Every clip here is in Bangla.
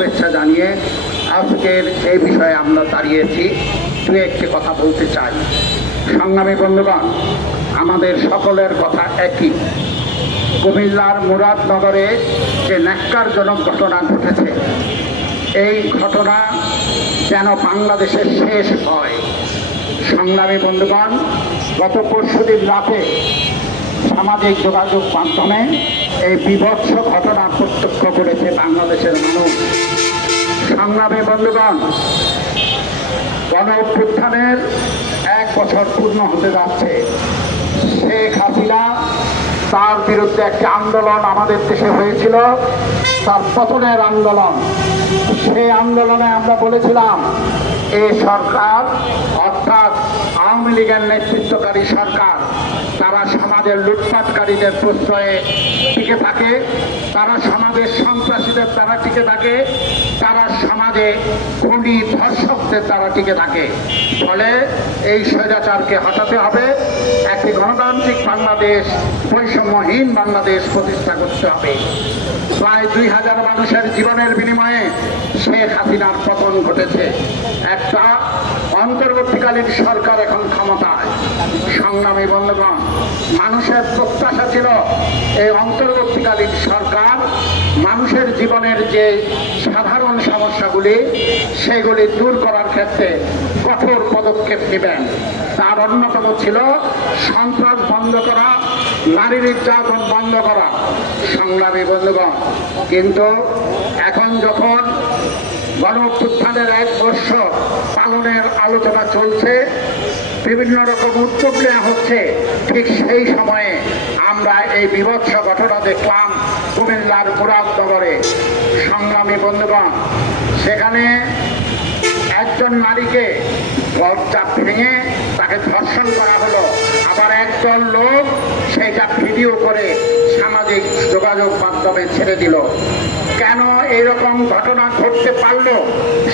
শুভেচ্ছা জানিয়ে আজকের এই বিষয়ে আমরা দাঁড়িয়েছি। দু একটি কথা বলতে চাই। সংগ্রামী বন্ধুগণ, আমাদের সকলের কথা একই। কুমিল্লার মুরাদনগরে যে ন্যাক্কারজনক ঘটনা ঘটেছে, এই ঘটনা যেন বাংলাদেশের শেষ হয়। সংগ্রামী বন্ধুগণ, গত পরশুদিন রাতে সামাজিক যোগাযোগ মাধ্যমে এই বীভৎস ঘটনা প্রত্যক্ষ করেছে বাংলাদেশের মানুষ। সংগ্রামী বন্ধুগণ, গণ অভ্যুত্থানের 1 বছর পূর্ণ হতে যাচ্ছে। শেখ হাসিনা, তার বিরুদ্ধে একটি আন্দোলন আমাদের দেশে হয়েছিল, তার পতনের আন্দোলন। সেই আন্দোলনে আমরা বলেছিলাম এই সরকার অর্থাৎ আওয়ামী লীগের নেতৃত্বকারী সরকার, তারা সমাজের লুটপাটকারীদের প্রশ্রয়ে টিকে থাকে, তারা সমাজের সন্ত্রাসীদের দ্বারা টিকে থাকে, তারা সমাজে খুনি ধর্ষকদের দ্বারা টিকে থাকে। ফলে এই স্বৈরাচারকে হটাতে হবে, একটি গণতান্ত্রিক বাংলাদেশ, বৈষম্যহীন বাংলাদেশ প্রতিষ্ঠা করতে হবে। প্রায় 2000 মানুষের জীবনের বিনিময়ে শেখ হাসিনার পতন ঘটেছে। একটা অন্তর্বর্তীকালীন সরকার এখন ক্ষমতায়। সংগ্রামী বন্ধুগণ, মানুষের প্রত্যাশা ছিল এই অন্তর্বর্তীকালীন সরকার মানুষের জীবনের যে সাধারণ সমস্যাগুলি সেগুলি দূর করার ক্ষেত্রে কঠোর পদক্ষেপ নেবেন। তার অন্যতম ছিল সন্ত্রাস বন্ধ করা, নারী নির্যাতন বন্ধ করা। সংগ্রামী বন্ধুগণ, কিন্তু এখন যখন গণ অভ্যুত্থানের 1 বছর পালনের আলোচনা চলছে, বিভিন্ন রকম উদ্যোগ নেওয়া হচ্ছে, ঠিক সেই সময়ে আমরা এই বীভৎস ঘটনা দেখলাম কুমিল্লার মুরাদনগরে। সংগ্রামী বন্ধুগণ, সেখানে একজন নারীকে গর্জা ভেঙে তাকে ধর্ষণ করা হলো। আবার একজন লোক সেইটা ভিডিও করে সামাজিক যোগাযোগ মাধ্যমে ছেড়ে দিল। কেন এইরকম ঘটনা ঘটতে পারলো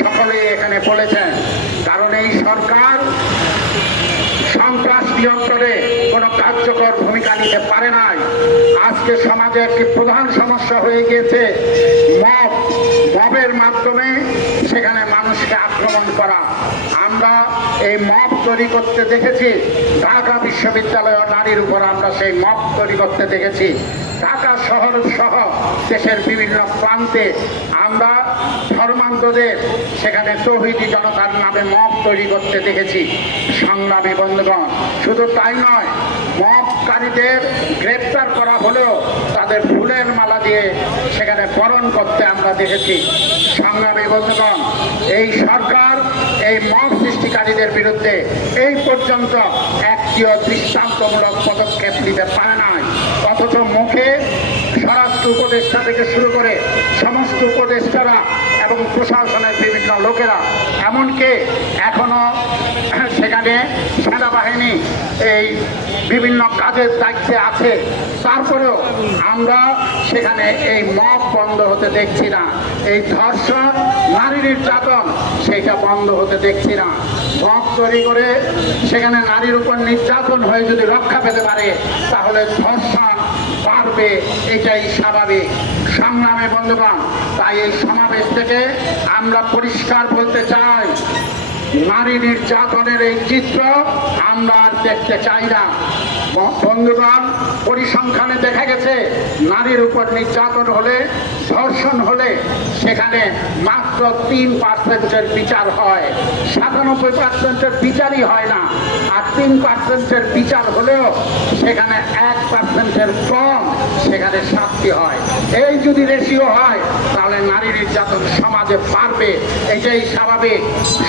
সকলেই এখানে বলেছেন। কারণ এই সরকার সন্ত্রাস নিয়ন্ত্রণে কোনো কার্যকর ভূমিকা নিতে পারে নাই। আজকে সমাজে একটি প্রধান সমস্যা হয়ে গিয়েছে মবের মাধ্যমে সেখানে মানুষকে আক্রমণ করা। আমরা এই মব তৈরি করতে দেখেছি ঢাকা বিশ্ববিদ্যালয় নারীর উপর, আমরা সেই মব তৈরি করতে দেখেছি ঢাকা শহর সহ দেশের বিভিন্ন প্রান্তে। আমরা ধর্মান্ধদের সেখানে তৌহিদি জনতার নামে মব তৈরি করতে দেখেছি। সংগ্রামী বন্ধুগণ, শুধু তাই নয়, মবকারীদের গ্রেপ্তার করা হলেও তাদের ফুলের মালা দিয়ে সেখানে বরণ করতে আমরা দেখেছি। সংগ্রামী বন্ধুগণ, এই সরকার এই মব সৃষ্টিকারীদের বিরুদ্ধে এই পর্যন্ত একটিও দৃষ্টান্তমূলক পদক্ষেপ নিতে পারে নাই। অথচ মুখে স্বরাষ্ট্র উপদেষ্টা থেকে শুরু করে সমস্ত উপদেষ্টারা এবং প্রশাসনের বিভিন্ন লোকেরা, এমনকি এখনো সেখানে সেনাবাহিনী এই বিভিন্ন কাজের দায়িত্বে আছে, তারপরেও আমরা সেখানে এই মব বন্ধ হতে দেখছি না। এই ধর্ষণ, নারী নির্যাতন সেইটা বন্ধ হতে দেখছি না। মব তৈরি করে সেখানে নারীর উপর নির্যাতন হয়ে যদি রক্ষা পেতে পারে তাহলে ধর্ষণ বাড়বে, এটাই স্বাভাবিক। সংগ্রামী বন্ধুগণ, তাই এই সমাবেশ থেকে আমরা পরিষ্কার বলতে চাই, নারী নির্যাতনের এই চিত্র আমরা আর দেখতে চাই না। বন্ধুগণ, পরিসংখ্যানে দেখা গেছে নারীর উপর নির্যাতন হলে, ধর্ষণ হলে সেখানে মাত্র 3%-এর বিচার হয়, 97%-এর বিচারই হয় না। আর 3%-এর বিচার হলেও সেখানে 1%-এর কম সেখানে শাস্তি হয়। এই যদি রেশিও হয় তাহলে নারী নির্যাতন সমাজে বাড়বে, এটাই স্বাভাবিক।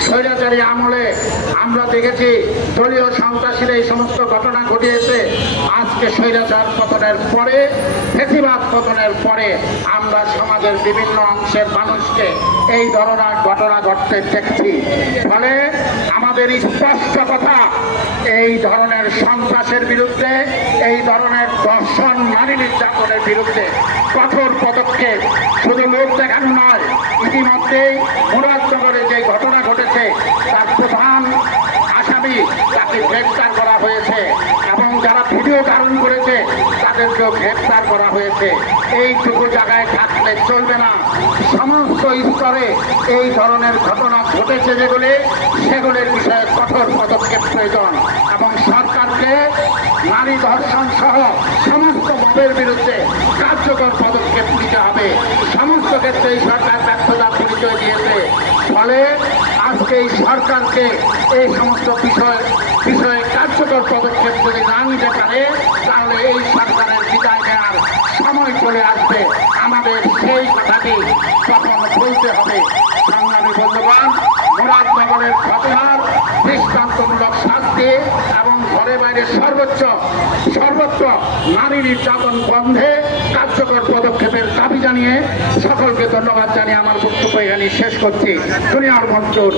স্বৈরাচারী আমলে আমরা দেখেছি দলীয় সন্ত্রাসীরা এই সমস্ত ঘটনা ঘটিয়েছে। আজকে স্বৈরাচার পতনের পরে, ফ্যাসিবাদ পতনের পরে আমরা সমাজের বিভিন্ন অংশের মানুষকে এই ধরনের ঘটনা ঘটতে দেখছি। ফলে আমাদের স্পষ্ট কথা, এই ধরনের সন্ত্রাসের বিরুদ্ধে, এই ধরনের ধর্ষণ, নারী নির্যাতনের বিরুদ্ধে কঠোর পদক্ষেপ, শুধু লোক দেখানো নয়। ইতিমধ্যেই মুরাদনগরে যে ঘটনা ঘটেছে তার প্রধান আসামি তাকে গ্রেফতার করা হয়েছে এবং যারা ভিডিও ধারণ করেছে তাদের তাদেরকেও গ্রেপ্তার করা হয়েছে। এইটুকু জায়গায় থাকলে চলবে না। সমস্ত স্তরে এই ধরনের ঘটনা ঘটেছে সেগুলির বিষয়ে কঠোর পদক্ষেপ প্রয়োজন এবং সরকারকে নারী ধর্ষণ সহ সমস্ত মবের বিরুদ্ধে কার্যকর পদক্ষেপ নিতে হবে। সমস্ত ক্ষেত্রেই সরকার ব্যর্থতা পরিচয় দিয়েছে। ফলে আজকে এই সরকারকে এই সমস্ত বিষয়ে কার্যকর পদক্ষেপ যদি না নিতে পারে, তাহলে এই সরকারের বিদায় নেওয়ার সময় চলে আসবে। আমাদের সেই কথাটি তখন বলতে হবে। সংগ্রামী বন্ধুগণ, মুরাদনগরের ঘটনার দৃষ্টান্তমূলক শাস্তি এবং ঘরে বাইরে সর্বোচ্চ নারী নির্যাতন বন্ধে কার্যকর পদক্ষেপের দাবি জানিয়ে সকলকে ধন্যবাদ জানিয়ে আমার বক্তব্য এখানে শেষ করছি। দুনিয়ার মঞ্চুর